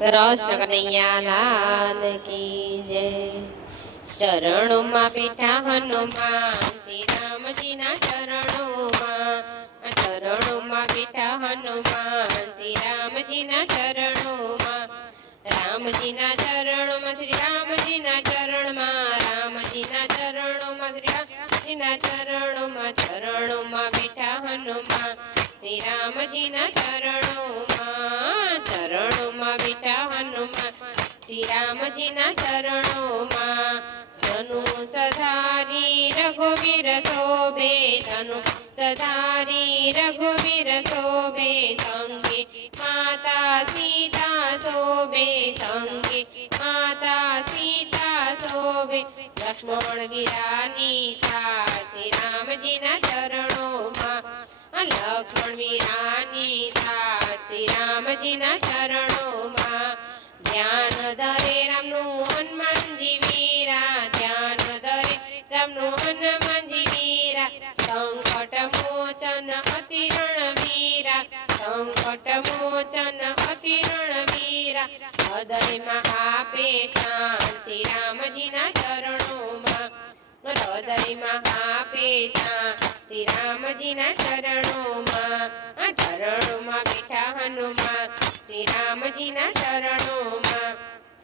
કૃષ્ણ કનૈયા લાલ કી જય। ચરણોમાં બેઠા હનુમાન શ્રી રામજીના ચરણોમાં, ચરણોમાં બેઠા હનુમાન શ્રી રામજીના ચરણોમાં, રામજીના ચરણોમાં શ્રી રામજીના ચરણમાં, રામજીના ચરણોમાં શ્રી રામજીના ચરણોમાં, ચરણોમાં બેઠા હનુમાન શ્રી રામજીના ચરણોમાં, ચરણોમાં બેઠા હનુમાન શ્રી રામજીના ચરણોમાં। ધનુષધારી રઘુવીર શોભે, ધનુષધારી રઘુવીર શોભે, સંગે માતા સીતા શોભે, સંગે માતા સીતા શોભે, લક્ષ્મણ વીરાની છા શ્રી રામજીના ચરણોમાં, લક્ષ્મણ વીરાની છા શ્રી રામજીના ચરણોમાં। ધ્યાન ધરે રામનું હનુમાનજી વીરા, ધ્યાન ધરે રામનું હનુમાનજી વીરા, સંકટ મોચન અતિ રણવીરા, સંકટ મોચન અતિ રણવીરા, હૃદયમાં આપે શાંતિ રામજીના ચરણોમાં, હૃદયમાં આપે શાંતિ રામજીના ચરણોમાં, ચરણોમાં બેઠા હનુમાન શ્રી રામજીના ચરણોમાં,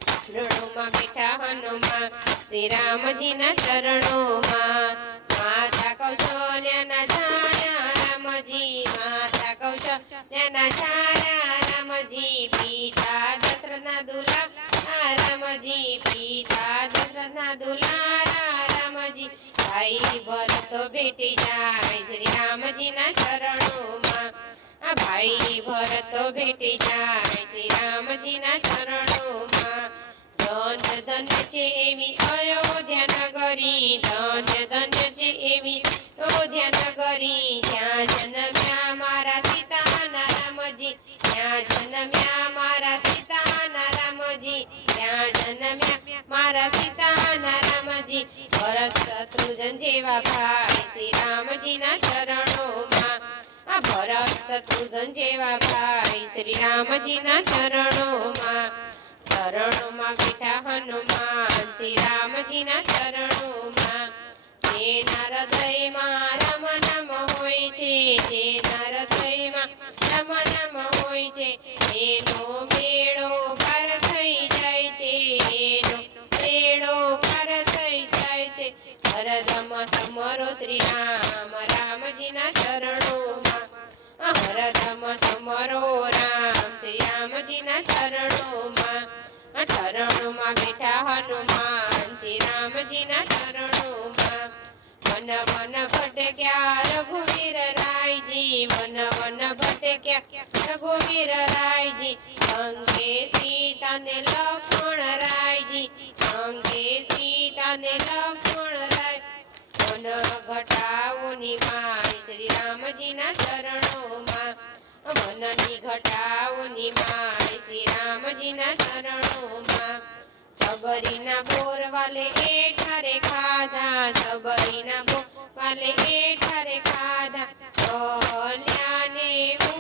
ચરણોમાં બેઠા હનુમાન શ્રી રામજીના ચરણોમાં। માતા કૌશલ્યના છાયા રામજી, માતા કૌશલ્યના છાયા રામજી, પિતા દશરથના દુલારા રામજી, પિતા દશરથના દુલારા રામજી, ભાઈ ભરત ભેટી જાય શ્રી રામજીના ચરણોમાં, ભાઈ ભરત ભેટી જાય શ્રી રામજીના ચરણોમાં। ધન્ય ધન્ય છે એવી અયોધ્યા નગરી, ધન્ય ધન્ય છે એવી અયોધ્યા નગરી, ત્યાં જન્મ્યા મારા સીતાના રામજી, ત્યાં જન્મ્યા મારા સીતાના રામજી, ત્યાં જન્મ્યા મારા સીતાના રામજી, ભરત શત્રુઘ્ન જેવા ભાઈ શ્રી રામજીના ચરણોમાં, ભરત શત્રુઘ્ન જેવા ભાઈ શ્રી રામજીના ચરણોમાં, ચરણોમાં બેઠા હનુમાન શ્રી રામજીના ચરણોમાં। જેના હૃદયમાં રામ નામ હોય છે, જેના હૃદયમાં રામ નામ હોય છે, એનો બેડો પાર થઈ જાય છે, એનો બેડો પાર થઈ જાય છે, હરદમ તમારો શ્રી રામ રામજીના ચરણોમાં, હરદમ તમારો રામ શ્રી રામજીના ચરણોમાં, ચરણોમાં બેઠા હનુમાન શ્રી રામજીના ચરણોમાં। One one ભટક્યા રઘુવીર Rayji, one one ભટક્યા રઘુવીર Rayji, અંગે સીતાને લક્ષ્મણ રાયજી, અંગે સીતાને લક્ષ્મણ રાય, વન ઘટાઓની માય શ્રી રામજીના ચરણોમાં, વનની ઘટાઓની માય શ્રી રામજીના ચરણોમાં। સબરીના બોર વાલે એઠારે ખાધા, સબરીના બોર વાલે એઠારે ખાધા, અહલ્યાને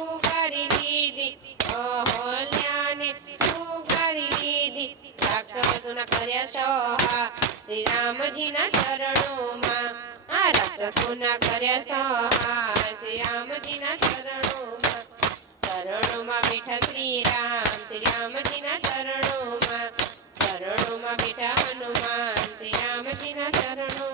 ઉગારી લીધી, અહલ્યાને ઉગારી લીધી, રાક્ષસોના કર્યા સહા શ્રી રામજીના ચરણોમાં, રાક્ષસોના કર્યા સહા શ્રી રામજીના ચરણોમાં। ચરણોમાં બેઠા શ્રી રામ શ્રી રામજીના ચરણોમાં, ચરણોમાં બેઠા હનુમાન શ્રી રામજીના ચરણોમાં।